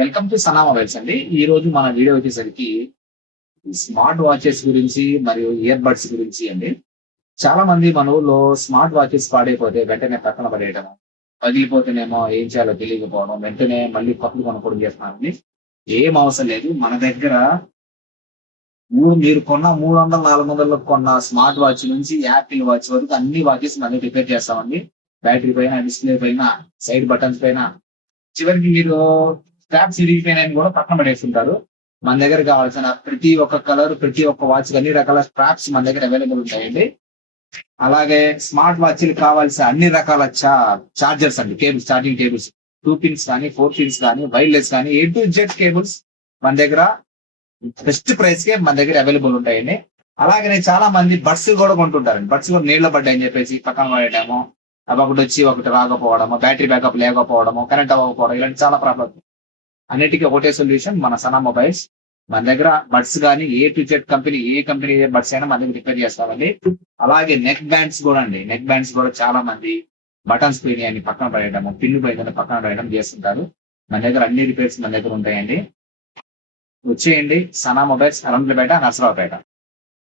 Welcome to Sana mobiles అండి. ఈ రోజు మన వీడియో వచ్చేసరికి స్మార్ట్ వాచెస్ గురించి మరియు ఇయర్ బడ్స్ గురించి అండి. చాలా మంది మన ఊర్లో స్మార్ట్ వాచెస్ పాడైపోతే వెంటనే పక్కన పడేయడం, పగిలిపోతేనేమో ఏం చేయాలో తెలియకపోవడం, వెంటనే మళ్ళీ కొత్తది కొనుక్కోవడం చేస్తున్నారండి. ఏం అవసరం లేదు. మన దగ్గర మీరు కొన్న 300, 400 కొన్న స్మార్ట్ వాచ్ నుంచి యాపిల్ వాచ్ వరకు అన్ని వాచెస్ మనం రిపేర్ చేస్తామండి. బ్యాటరీ పైన, డిస్ప్లే పైన, సైడ్ బటన్స్ పైన, చివరికి మీరు స్ట్రాప్స్ ఇరిగిపోయినాయని కూడా పక్కన పడేస్తుంటారు. మన దగ్గర కావాల్సిన ప్రతి ఒక్క కలర్, ప్రతి ఒక్క వాచ్ అన్ని రకాల స్ట్రాప్స్ మన దగ్గర అవైలబుల్ ఉంటాయండి. అలాగే స్మార్ట్ వాచ్లు కావాల్సిన అన్ని రకాల చార్జర్స్ అండి, కేబుల్స్, ఛార్జింగ్ కేబుల్స్, 2 పిన్స్ కానీ, 4 పిన్స్ కానీ, వైర్లెస్ కానీ, ఏ టు జెడ్ కేబుల్స్ మన దగ్గర బెస్ట్ ప్రైస్ కే మన దగ్గర అవైలబుల్ ఉంటాయండి. అలాగనే చాలా మంది బడ్స్ కూడా కొంటుంటారండి. బడ్స్ కూడా నీళ్ల పడ్డాయని చెప్పేసి పక్కన పడేయడము, అవి ఒకటి వచ్చి ఒకటి రాకపోవడము, బ్యాటరీ బ్యాకప్ లేకపోవడము, కరెంట్ అవ్వకపోవడం, ఇలాంటి చాలా ప్రాబ్లమ్. అన్నిటికీ ఒకటే సొల్యూషన్ మన సనా మొబైల్స్. మన దగ్గర బడ్స్ కానీ A to Z company, A company buds అయినా మన దగ్గర రిపేర్ చేస్తామండి. అలాగే నెక్ బ్యాండ్స్ కూడా అండి. నెక్ బ్యాండ్స్ కూడా చాలా మంది బటన్స్ పోయినాయని పక్కన పడేయడం, పిన్ను పోయిందని పక్కన పడేయడం చేస్తుంటారు. మన దగ్గర అన్ని రిపేర్స్ మన దగ్గర ఉంటాయండి. వచ్చేయండి. సనా మొబైల్స్, అరంట్లపేట, నర్సరావుపేట.